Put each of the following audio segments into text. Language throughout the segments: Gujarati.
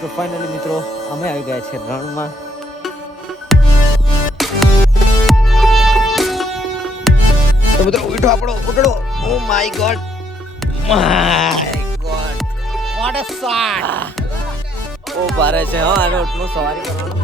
તો ફાઇનલી મિત્રો અમે આવી ગયા છે રણમાં. તો મિત્રો ઉઠો આપણો ઉઠડો. Oh my god what a shot. ઓ ભારે છે હો આનો એટલું સવારી કરવાનું.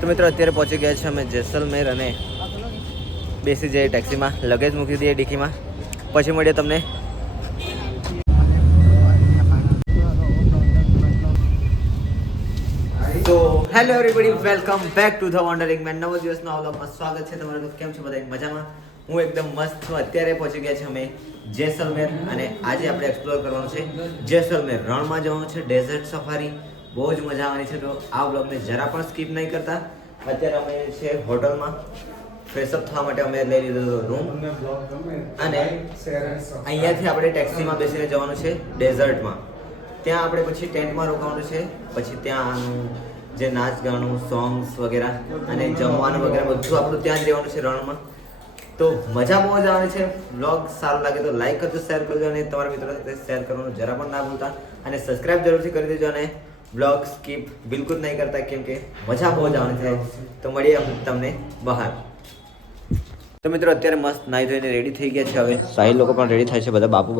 તો મિત્રો અત્યારે પહોંચી ગયા છે અમે જેસલમેર અને બેસી જઈએ ટેક્સીમાં, લગેજ મૂકી દઈએ ડિક્કીમાં, પછી મળીએ તમને. તો hello everybody, welcome back to the wandering man. નવો દિવસનો વ્લોગમાં સ્વાગત છે તમારું. કેમ છો બધા? મજામાં? હું એકદમ મસ્ત છું. અત્યારે પહોંચી ગયા છે અમે જેસલમેર અને આજે આપણે એક્સપ્લોર કરવાનું છે જેસલમેર. રણમાં જવાનું છે, ડેઝર્ટ સફારી. બહુ જ મજા આવવાની છે. તો આ વ્લોગને જરા પણ સ્કીપ નહીં કરતા. અત્યારે અમે છે હોટલમાં, ફ્રેશઅપ થવા માટે અમે લઈ લીધો રૂમ અને અહીંયાથી આપણે ટેક્સીમાં બેસીને જવાનું છે ડેઝર્ટમાં. ત્યાં આપણે પછી ટેન્ટમાં રોકાવાનું છે. પછી ત્યાં જે નાચ ગાણું, સોંગ્સ વગેરે અને જમવાનું વગેરે બધું આપણું ત્યાં જ રહેવાનું છે રણમાં. તો મજા બહુ જ આવવાની છે. વ્લોગ સારો લાગે તો લાઈક કરજો, શેર કરજો અને તમારા મિત્રો સાથે શેર કરવાનું જરા પણ ના ભૂલતા. અને સબસ્ક્રાઈબ જરૂરથી કરી દેજો અને બ્લોગ સ્કીપ બિલકુલ નહીં કરતા, કેમ કે મજા બહુ જ આવવાની છે. તો મળીએ તમને બહાર. તો મિત્રો અત્યારે મસ્ત નાહી ધોઈને રેડી થઈ ગયા છે. હવે સાહિલ લોકો પણ રેડી થાય છે, બધા બાપુ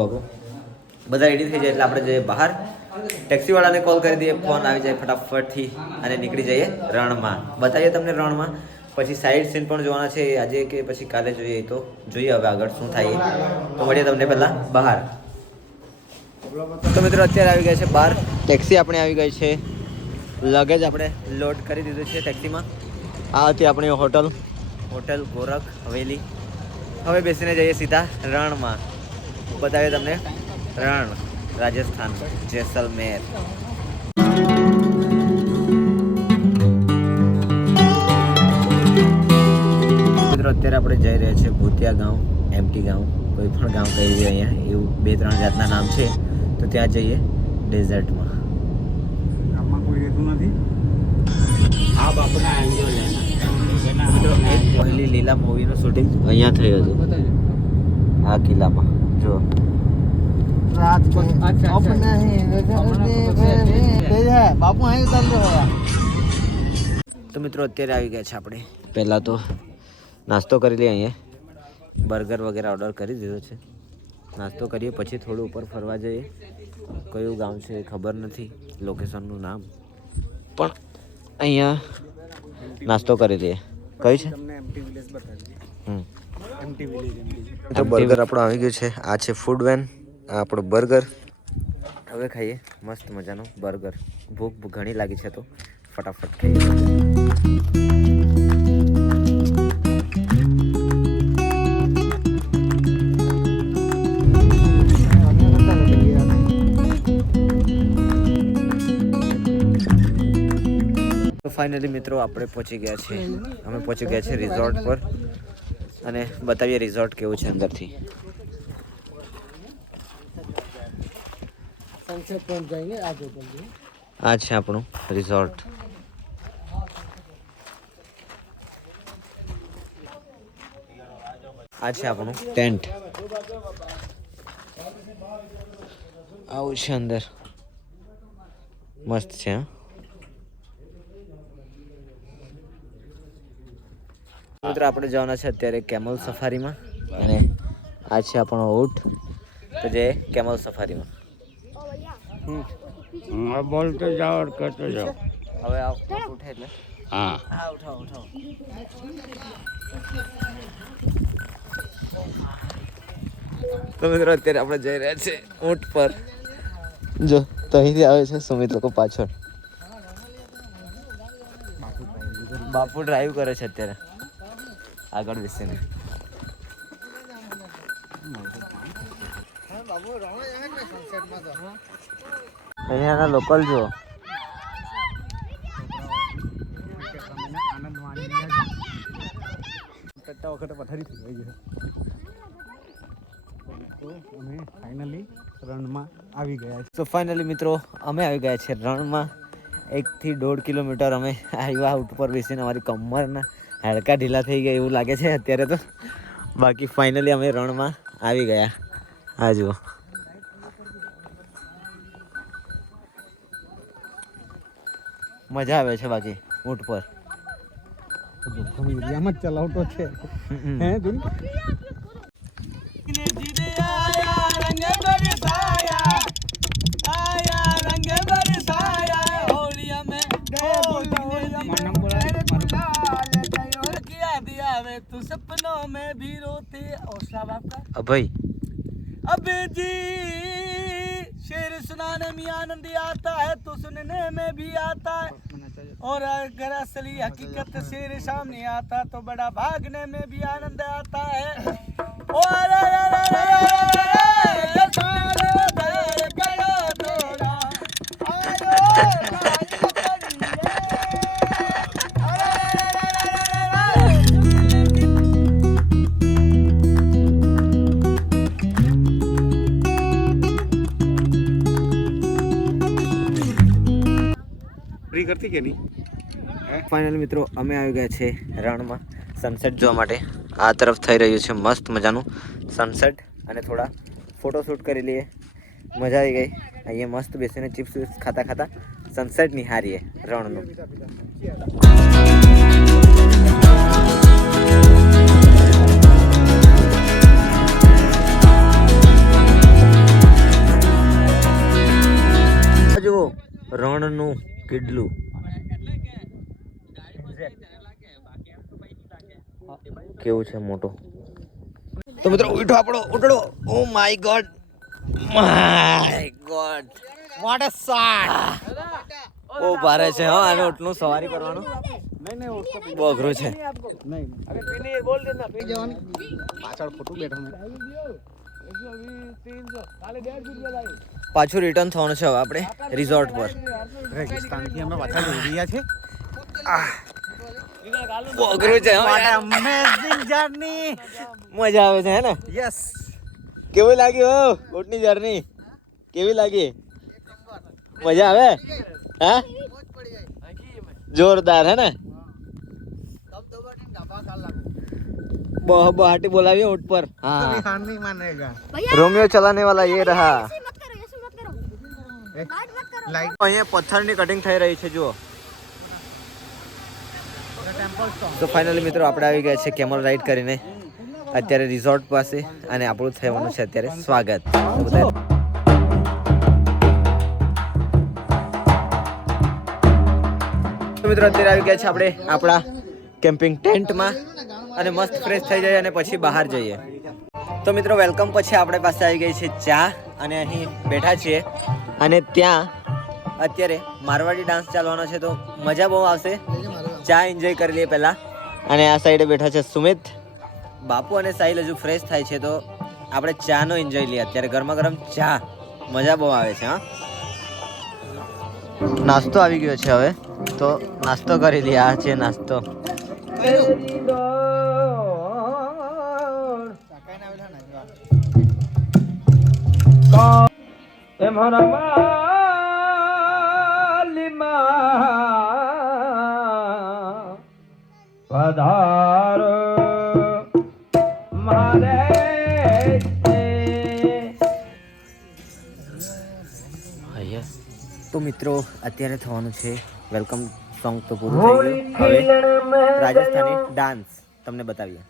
બધા રેડી થઈ જાય એટલે આપણે જઈએ બહાર. ટેક્સીવાળાને કોલ કરી દઈએ, ફોન આવી જાય ફટાફટથી અને નીકળી જઈએ રણમાં. બતાવીએ તમને રણમાં. પછી સાઈડ સીન પણ જોવાના છે આજે કે પછી કાલે જોઈએ, તો જોઈએ હવે આગળ શું થાય. તો મળીએ તમને પહેલાં બહાર. તો મિત્રો અત્યારે આવી ગયા છે બહાર. ટેક્સી આપણે આવી ગઈ છે, લગેજ આપણે લોડ કરી દીધું છે ટેક્સીમાં. આ હતી આપણી હોટલ ગોરખ હવેલી. હવે બેસીને જઈએ સીધા રણમાં. બતાવીએ તમને રણ, રાજસ્થાન, જેસલમેર. મિત્રો અત્યારે આપણે જઈ રહ્યા છીએ ભૂતિયા ગાંવ, એમટી ગાંવ, કોઈ પણ ગાંવ કહી દઈએ અહીંયા, એવું 2-3 જાતના નામ છે. તો ત્યાં જઈએ ડેઝર્ટમાં. આમાં કોઈ રહેતું નથી. હા બાપના મિત્રો એક પહેલી લીલા મૂવીનું શૂટિંગ અહીંયા થયું હતું, આ કિલ્લામાં. જો તો મિત્રો અત્યારે આવી ગયા છે આપણે. પહેલાં તો નાસ્તો કરી લઈએ. અહીંયા બર્ગર વગેરે ઓર્ડર કરી દીધો છે. નાસ્તો કરીએ પછી થોડું ઉપર ફરવા જઈએ. કયું ગામ છે એ ખબર નથી, લોકેશનનું નામ, પણ અહીંયા નાસ્તો કરી લઈએ. કયું છે? તમને એમટી વિલેજ બતાવી. MT village. તો બર્ગર આપણો આવી ગયો છે. આ છે ફૂડ વેન, આ આપણો બર્ગર. હવે ખાઈએ મસ્ત મજાનો બર્ગર. ભૂખ ઘણી લાગી છે તો ફટાફટ ખાઈએ. ફાઇનલી મિત્રો આપણે પહોંચી ગયા છે. અમે પહોંચી ગયા છે રિઝોર્ટ પર અને બતાવીએ રિઝોર્ટ કેવું છે અંદરથી. આ છે આપણું રિઝોર્ટ. આ છે આપણું ટેન્ટ. આવું છે અંદર, મસ્ત છે. મિત્રો આપણે જવાના છે અત્યારે કેમલ સફારીમાં અને આ છે આપણો ઊંટ. તો જે કેમલ સફારીમાં બોલતો જાઓ, કરતો જાઓ. હવે ઉઠે એટલે હા, ઉઠાવો. તો મિત્રો અત્યારે આપણે જઈ રહ્યા છે ઊંટ પર. જો તો અહીંથી આવે છે સુમિત લોકો પાછળ. બાપુ ડ્રાઈવ કરે છે અત્યારે આગળ બેસીને. અહીંયાના લોકલ જો આનંદ માણી રહ્યા છે. કરતા વખતે પથારી થઈ ગઈ છે. તો અમે ફાઇનલી રનમાં આવી ગયા તો ફાઇનલી મિત્રો અમે આવી ગયા છે રણમાં. 1 થી 1.5 કિલોમીટર અમે આવ્યા ઉપર બેસીને. અમારી કમરના હાડકા ઢીલા થઈ ગયા એવું લાગે છે અત્યારે તો. બાકી ફાઇનલી અમે રણમાં આવી ગયા. આ જુઓ, મજા આવે છે બાકી ઊંટ પર. છે. એમ જ ચલાવતો છે હે તું तू सपनों में भी रोते और शाबाब का અભય अबे जी शेर सुनाने में आनंद आता है तो सुनने में भी आता है और अगर असली हकीकत शेर सामने आता तो बड़ा भागने में भी आनंद आता है और ફ્રી કરતી કે નહીં ફાઇનલી મિત્રો અમે આવી ગયા છે રણમાં સનસેટ જોવા માટે. આ તરફ થઈ રહ્યું છે મસ્ત મજાનું સનસેટ અને થોડા ફોટોશૂટ કરી લઈએ. મજા આવી ગઈ. અહીંયા મસ્ત બેસીને ચિપ્સ વિપ્સ ખાતા ખાતા સનસેટ નિહારીએ રણનું. જુઓ રણનું કિડલું. કેવું છે મોટો. તો મિત્રો ઉઠો આપણો ઉઠડો. Oh my god, what a shot. ઓ ભારે છે હો આનો ઉઠનું સવારી કરવાનું. બહુ અઘરું છે. પાછળ ખોટું બેઠો મેં પાછું રિટર્ન થવાનું છે હવે આપણે રિઝોર્ટ પર. રેગિસ્તાનથી અમે પાછા જઈ રહ્યા છે બહુ અઘરું છે હો. અમેઝિંગ જર્ની મજા આવે છે હે ને. યસ કેવું લાગ્યું હો ઊંટની જર્ની? કેવી લાગી? મજા આવે હા? જોરદાર હે ને. બહાટી બોલાવીએ ऊँट पर. हाँ नहीं मानेगा रोमियो चलाने वाला ये रहा. लाइक અહીંયા પથ્થરની કટિંગ થઈ રહી છે જુઓ. તો ફાઇનલી મિત્રો આપણે આવી ગયા છે કેમલ રાઈડ કરીને અત્યારે રિઝોર્ટ પાસે. અને આપણું થવાનું છે અત્યારે સ્વાગત. તો મિત્રો અત્યારે આવી ગયા છે આપણે આપણા કેમ્પિંગ ટેન્ટમાં અને મસ્ત ફ્રેશ થઈ જાય અને પછી બહાર જઈએ. તો મિત્રો વેલકમ પછી આપણે પાસે આવી ગઈ છે ચા અને અહીં બેઠા છીએ. અને ત્યાં અત્યારે મારવાડી ડાન્સ ચાલવાનો છે તો મજા બહુ આવશે. ચા એન્જોય કરી લઈએ પહેલાં. અને આ સાઈડે બેઠા છે સુમિત. બાપુ અને સાહિલ હજુ ફ્રેશ થાય છે તો આપણે ચાનો એન્જોય લઈએ અત્યારે. ગરમા ગરમ ચા મજા બહુ આવે છે. હા નાસ્તો આવી ગયો છે હવે તો નાસ્તો કરી લઈએ. આ છે નાસ્તો. તો મિત્રો અત્યારે થવાનું છે વેલકમ સોંગ તો પૂરું થઈ ગયું. હવે રાજસ્થાની ડાન્સ તમને બતાવીએ.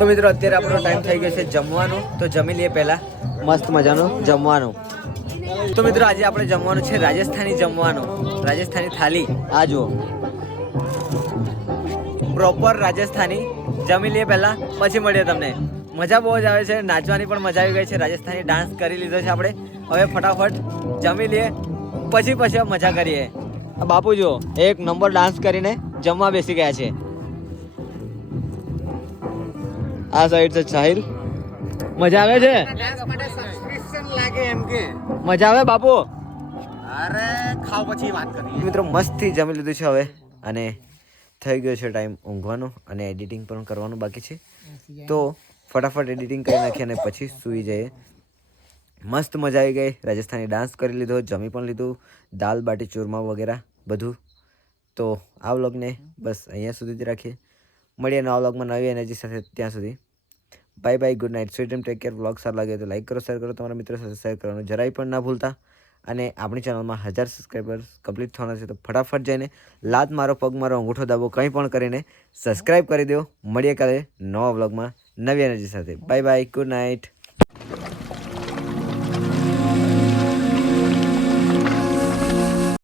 તો મિત્રો અત્યારે આપણો ટાઈમ થઈ ગયો છે જમવાનો, તો જમી લઈએ પહેલા મસ્ત મજાનું જમવાનું. તો મિત્રો આજે આપણે જમવાનું છે રાજસ્થાની જમવાનું, રાજસ્થાની થાળી. આ જુઓ પ્રોપર રાજસ્થાની. જમી લઈએ પહેલા પછી મળીએ તમને. મજા બહુ જ આવે છે, નાચવાની પણ મજા આવી ગઈ છે. રાજસ્થાની ડાન્સ કરી લીધો છે આપણે. હવે ફટાફટ જમી લઈએ પછી મજા કરીએ. આ બાપુ જુઓ એક નંબર ડાન્સ કરીને જમવા બેસી ગયા છે. આ સાઈડ છે સાહિલ. મજા આવે છે? લાગે એમ કે મજા આવે બાપુ? અરે ખાવ પછી વાત કરીએ. મિત્રો મસ્તથી જમી લીધું છે હવે, અને થઈ ગયો છે ટાઈમ ઊંઘવાનો, અને એડિટિંગ પણ કરવાનું બાકી છે. તો ફટાફટ એડિટિંગ કરી નાખીએ અને પછી સૂઈ જઈએ. મસ્ત મજા આવી ગઈ. રાજસ્થાની ડાન્સ કરી લીધો, જમી પણ લીધું, દાલ બાટી ચૂરમા વગેરે બધું. તો આ વ્લોગને બસ અહીંયા સુધી જ રાખીએ. મળીએ નવા વ્લોગમાં નવી એનર્જી સાથે. ત્યાં સુધી bye bye, good night, sweet dream, take care. Vlog સારો લાગે તો લાઈક કરો, શેર કરો, તમારા મિત્રો સાથે શેર કરવાનું જરાય પણ ના ભૂલતા. અને આપણી ચેનલમાં 1000 સબસ્ક્રાઈબર્સ કમ્પ્લીટ થવાના છે, તો ફટાફટ જઈને લાત મારો, પગ મારો, અંગૂઠો દાબો, કંઈ પણ કરીને સબસ્ક્રાઈબ કરી દો. મળીએ કાલે નવા વ્લોગમાં નવી એનર્જી સાથે. Bye bye, good night.